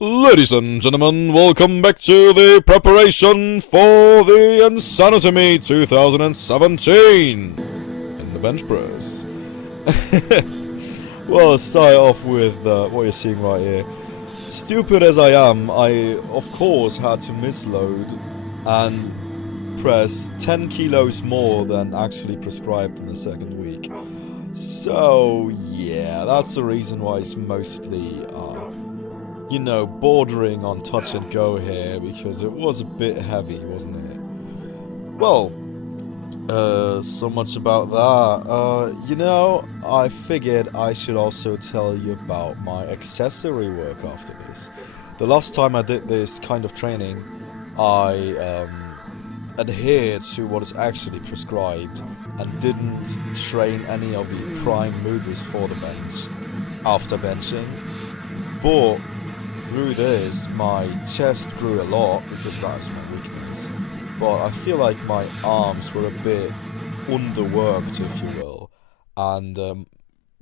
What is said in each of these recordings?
Ladies and gentlemen, welcome back to the preparation for the Insanity Meet 2017 in the bench press. Well, start off with what you're seeing right here. Stupid as I am, I of course had to misload and press 10 kilos more than actually prescribed in the second week. So yeah, that's the reason why it's mostly bordering on touch and go here, because it was a bit heavy, wasn't it? Well, so much about that. I figured I should also tell you about my accessory work after this. The last time I did this kind of training, I adhered to what is actually prescribed and didn't train any of the prime movers for the bench after benching. But through this, my chest grew a lot because that is my weakness. But I feel like my arms were a bit underworked, if you will, and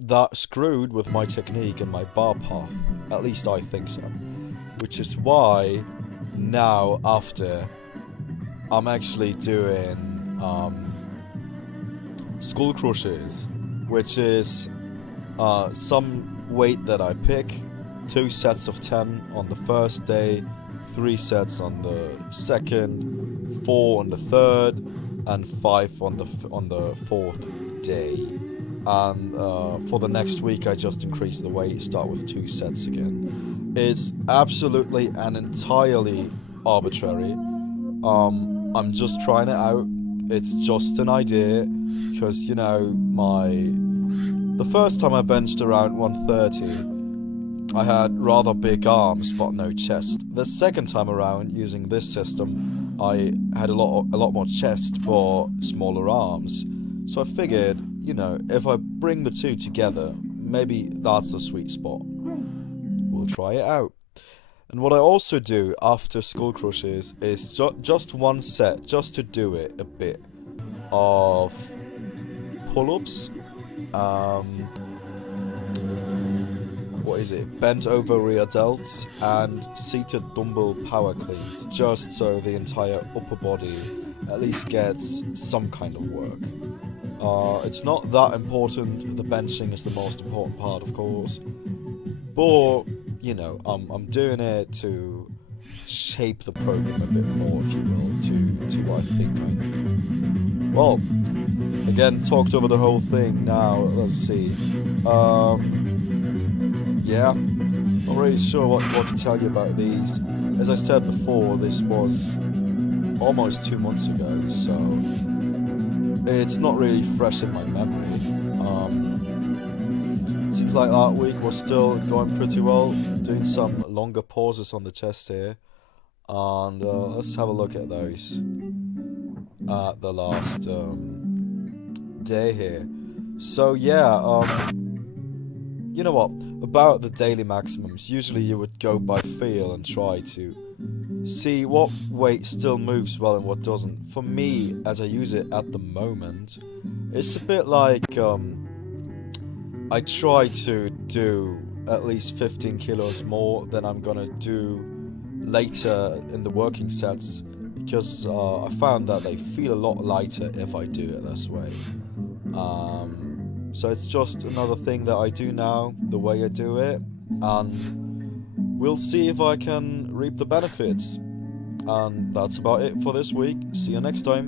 that screwed with my technique and my bar path. At least I think so. Which is why now, after, I'm actually doing skull crushes, which is some weight that I pick. 2 sets of 10 on the first day, 3 sets on the second, 4 on the third, and 5 on the fourth day. And for the next week, I just increase the weight, start with 2 sets again. It's absolutely and entirely arbitrary. I'm just trying it out. It's just an idea, because the first time I benched around 130. I had rather big arms but no chest. The second time around, using this system, I had a lot more chest but smaller arms. So I figured, if I bring the two together, maybe that's the sweet spot. We'll try it out. And what I also do after skull crushes is just one set, just to do it a bit, of pull-ups. Bent over rear delts and seated dumbbell power cleans, just so the entire upper body at least gets some kind of work. It's not that important. The benching is the most important part, of course, but I'm doing it to shape the program a bit more, if you will, to what I think I need. Well, again, talked over the whole thing. Now let's see. Yeah, not really sure what to tell you about these. As I said before, this was almost 2 months ago, so it's not really fresh in my memory. Seems like that week was still going pretty well, doing some longer pauses on the chest here. And let's have a look at those at the last day here. So yeah, you know what, about the daily maximums, usually you would go by feel and try to see what weight still moves well and what doesn't. For me, as I use it at the moment, it's a bit like I try to do at least 15 kilos more than I'm gonna do later in the working sets, because I found that they feel a lot lighter if I do it this way. So it's just another thing that I do now, the way I do it, and we'll see if I can reap the benefits. And that's about it for this week. See you next time.